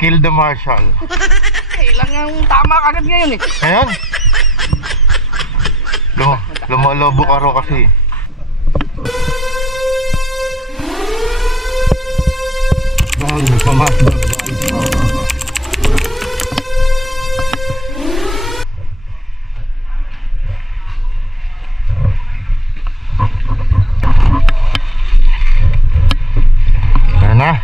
Kill the marshal. Kailang ang tama agad ngayon eh. Ayan. Lumalobo ka ro kasi. Bago pamasok. Na.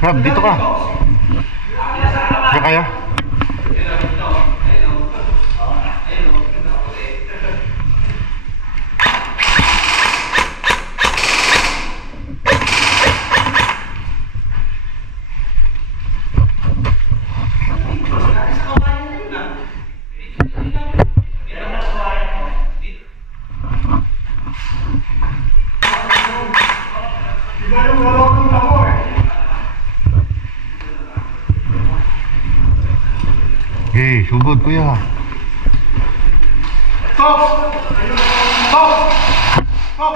Rob, dito ka. Diyan kaya? Okay, sugod kuya. Stop! Stop! Stop!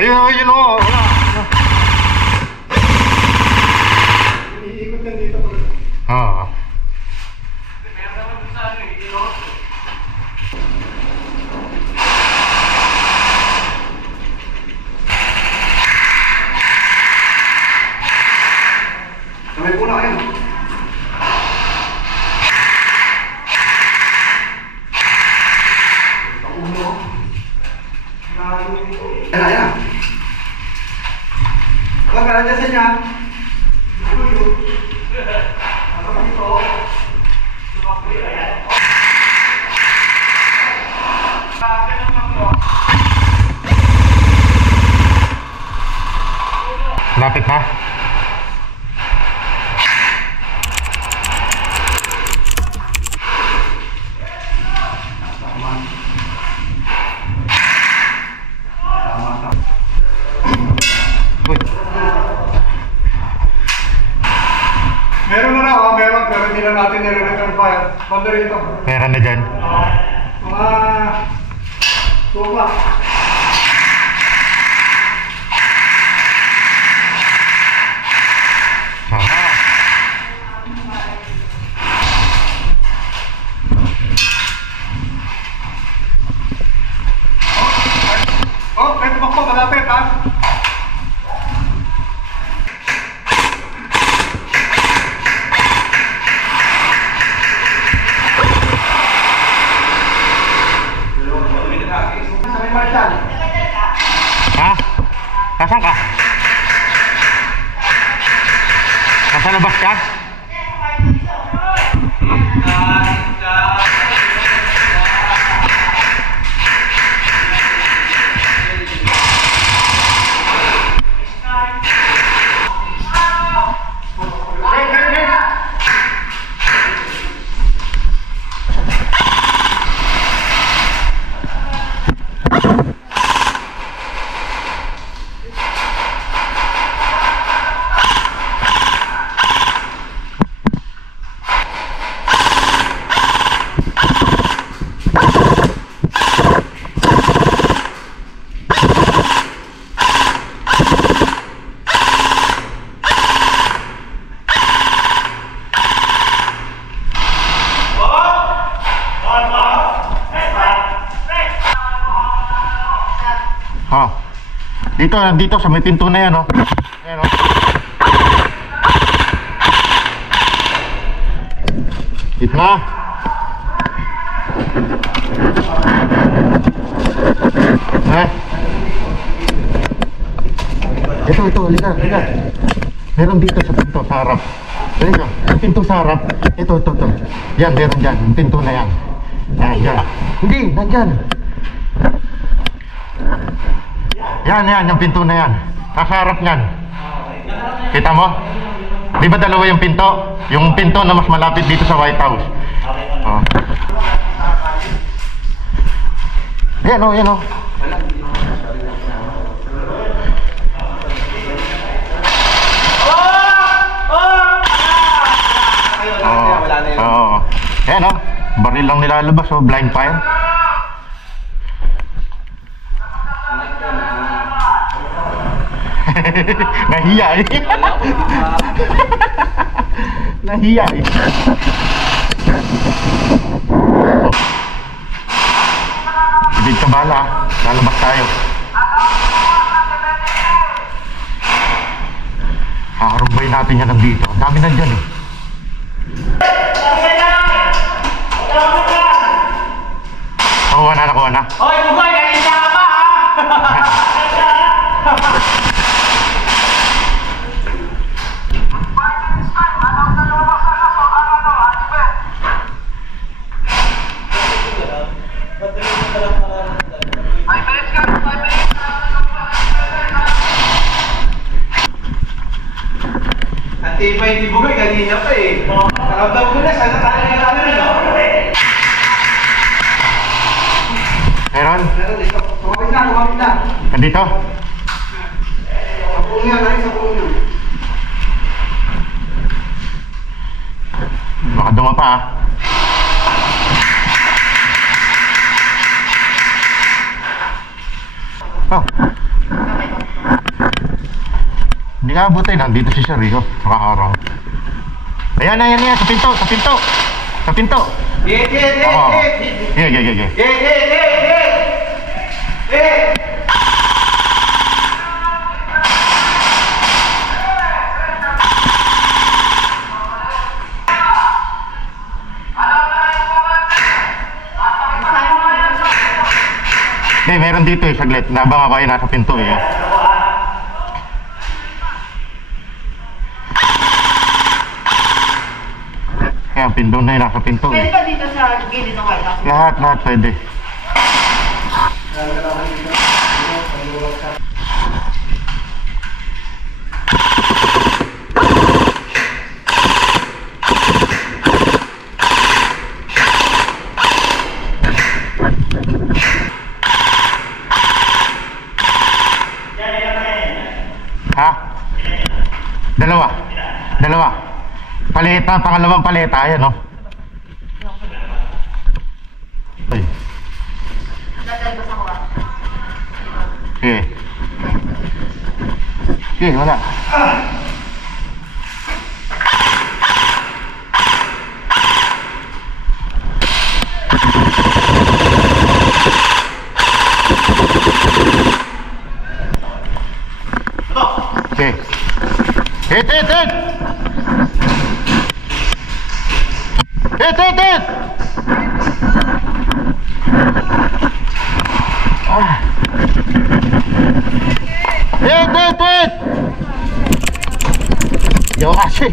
Ayun o. Iikot yan dito. Oo. Sabay po na kayo. Ayan. Wala ka na dyan niya. Lapit na. Meron na raw, meron, pero hindi na natin nire-return fire. Banda rito. Meron na dyan. Mga 2 o'clock. Aha. Oh, may tumakbo, malapit ha. Ha? Nasaan ka? Nasa labas ka? Oh. Dito sa may pinto na yan, oh. Ayan, oh. Dito na. Ito, halika. Meron dito sa pinto, sa harap. Halika, yung pinto sa harap. Ito. Yan, meron dyan. Yung pinto na yan. Yan. Hindi, nandyan. Yan, yung pinto na yan. Nasa harap yan. Kita mo? Di ba dalawa yung pinto? Yung pinto na mas malapit dito sa White House. Oh. Yan o. Oo. Yan o. Baril lang nilalabas o. Blind fire. Nahiya eh. Nahiya eh. Hindi ka bala. Lalabas tayo. Harumbay natin yan nandito. Ang dami nandyan eh. Nakuha na. Hoy, Bugoy! Kanina ka pa ha! Ang tibay ni Bugoy kanina pa eh. Nakamdam ko na, sana tayo na. Meron? Kumapit na. Nandito? Sa puno yan. Baka dumapa ah. Oh. Hindi ka abutin. Nandito si Sir Rico. Nakaharang. Ayan. Sa pinto. Oo. Sige. Meron dito eh, saglit. Nabang ako ay nasa pinto eh. Kaya pinto na yun, nasa pinto eh. Pwede ba dito sa gilid ng White House? Lahat pwede. Ha? Dalawa. Paleta, pangalawang paleta, ayan o. Ay. Dadalbas ako ah. Sige, wala. Okay. Hit! Hit! Yo kasi.